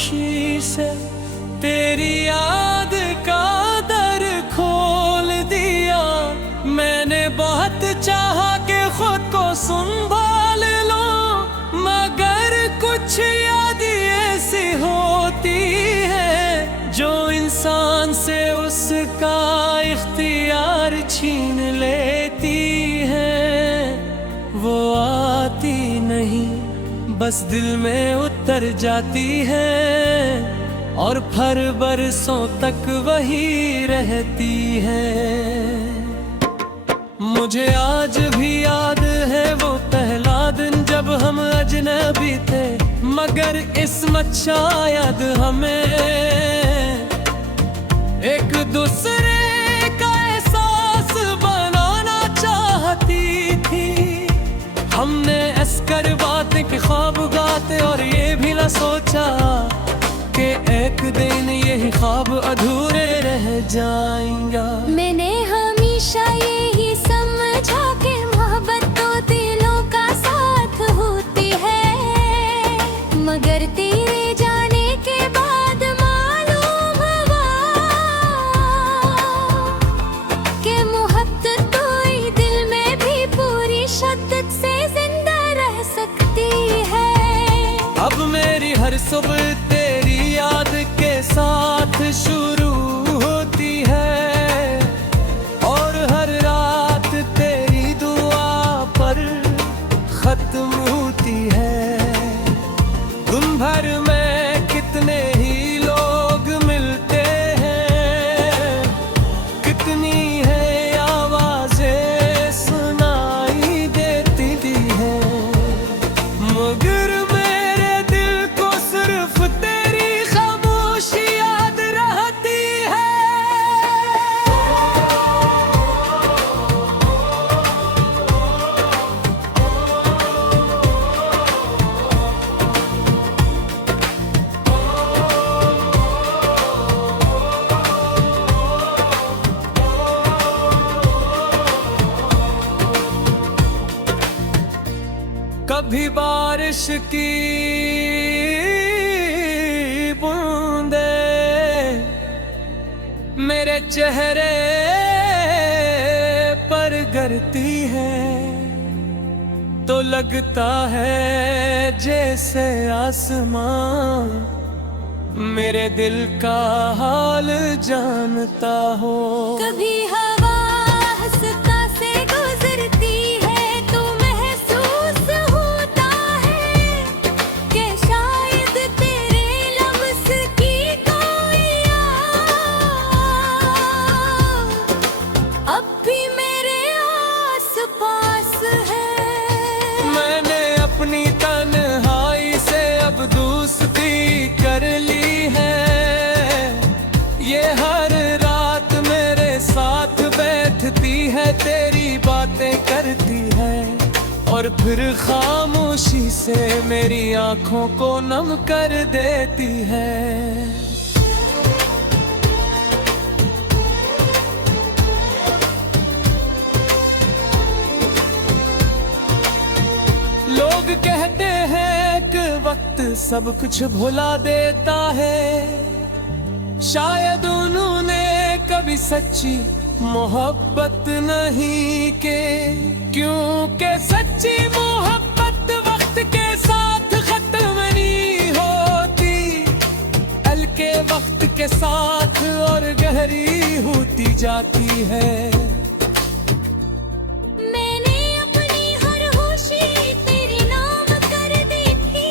खामोशी से तेरी याद का दर खोल दिया। मैंने बहुत चाहा कि खुद को संभाल लो, मगर कुछ याद ऐसी होती है जो इंसान से उसका इख्तियार छीन लेती है। वो आती नहीं, बस दिल में उतर जाती है और फिर बरसों तक वही रहती है। मुझे आज भी याद है वो पहला दिन जब हम अजनबी थे, मगर किस्मत शायद हमें एक दूसरे का एहसास बनाना चाहती थी। हमने अस्कर बातें के ख्वाब गाते और ये भी न सोचा कि एक दिन यही ख्वाब अधूरे रह जाएंगे। मैंने हमेशा यही समझा कि मोहब्बत तो दिलों का साथ होती है, मगर तेरे जाने के बाद मालूम हुआ कि मोहब्बत तो दिल में भी पूरी शिद्दत से जिंदा रह सकती है। अब मेरी हर सुबह तेरी याद के साथ शुरू होती है और हर रात तेरी दुआ पर खत्म होती है। दिन भर में कितने ही लोग मिलते हैं, कितनी है आवाजें सुनाई देती है, मगर मेरे दिल को सिर्फ तेरी खामोशी याद रहती है। कभी बारिश की बूंदे मेरे चेहरे पर गिरती है तो लगता है जैसे आसमां मेरे दिल का हाल जानता हो। कभी हवा हंसता से गुजरती है तो महसूस होता है कि शायद तेरे लम्स की कोई याद अब भी मेरे आस पास है। मैंने अपनी तन्हाई से अब दोस्ती कर ली है, ये हर रात मेरे साथ बैठती है, तेरी बातें करती है और फिर खामोशी से मेरी आंखों को नम कर देती है। लोग कहते हैं कि वक्त सब कुछ भुला देता है, शायद उन्होंने कभी सच्ची मोहब्बत नहीं के, क्योंकि सच्ची मोहब्बत वक्त के साथ खत्म नहीं होती, हल्के वक्त के साथ और गहरी होती जाती है। मैंने अपनी हर खुशी तेरे नाम कर दी थी,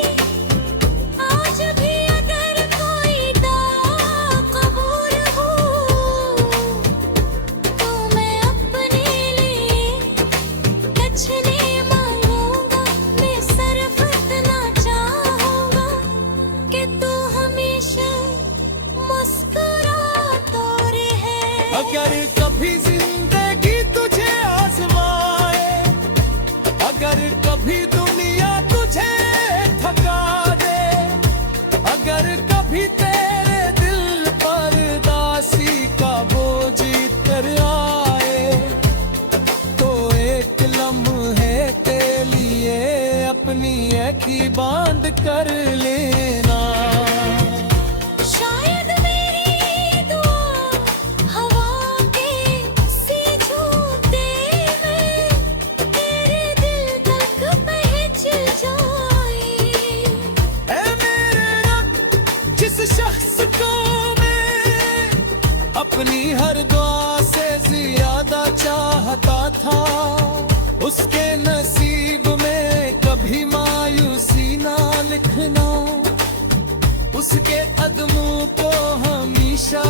आज भी अगर कोई दुआ कबूल हो तो मैं अपने लिए कुछ नहीं मांगूंगा। मैं सिर्फ इतना चाहूंगा कि तू हमेशा मुस्कुराता रहे। अगर कभी जिंदगी तुझे आजमाए, अगर कभी दुनिया तुझे थका दे, अगर कभी तेरे दिल पर दासी का बोझ तर आए, तो एक लम्हे के लिए अपनी आँखें बांध कर लेना। हर दुआ से ज्यादा चाहता था, उसके नसीब में कभी मायूसी ना लिखना, उसके कदमों को हमेशा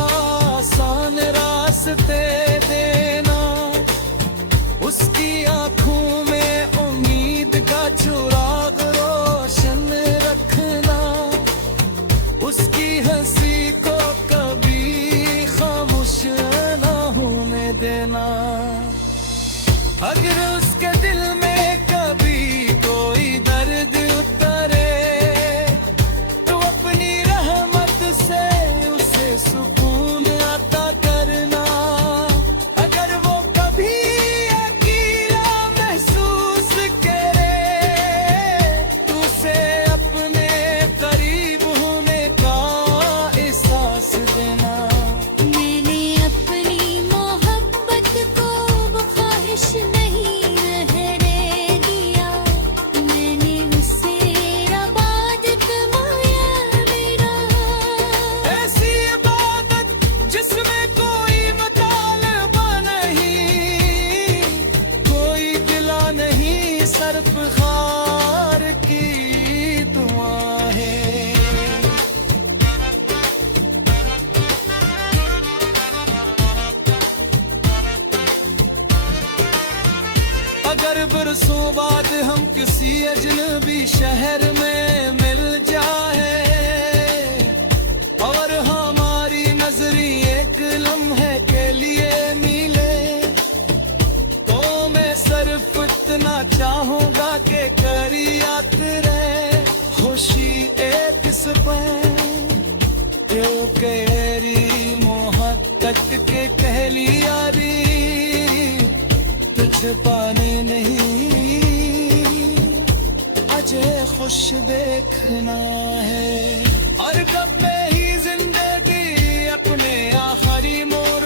आसान रास्ते देना, उसकी आंखों में उम्मीद का चिराग रोशन रखना, उसकी हंसी को कभी खामोश ना होने देना। अगर उसके दिल में कभी कोई दर्द उतरे तो अपनी रहमत से उसे सुकून अता करना। अगर वो कभी अकेला महसूस करे तो उसे अपने करीब होने का एहसास देना। मैंने अपनी मोहब्बत को वो ख्वाहिश नहीं रहने दिया, मैंने उसे इबादत माया मेरा। ऐसी इबादत जिसमें कोई मुतालबा नहीं, कोई गिला नहीं, सिर्फ खार की दुआ है। अगर बरसों बाद हम किसी अजनबी शहर में मिल जाए और हमारी नजरी एक लम्हे के लिए मिले, तो मैं सिर्फ इतना चाहूंगा कि करियात रहे खुशी एक इस क्यों केरी मोहब्बत के कहली यारी तुझे पाने नहीं अजय खुश देखना है। और कब में ही जिंदगी अपने आखिरी मोड़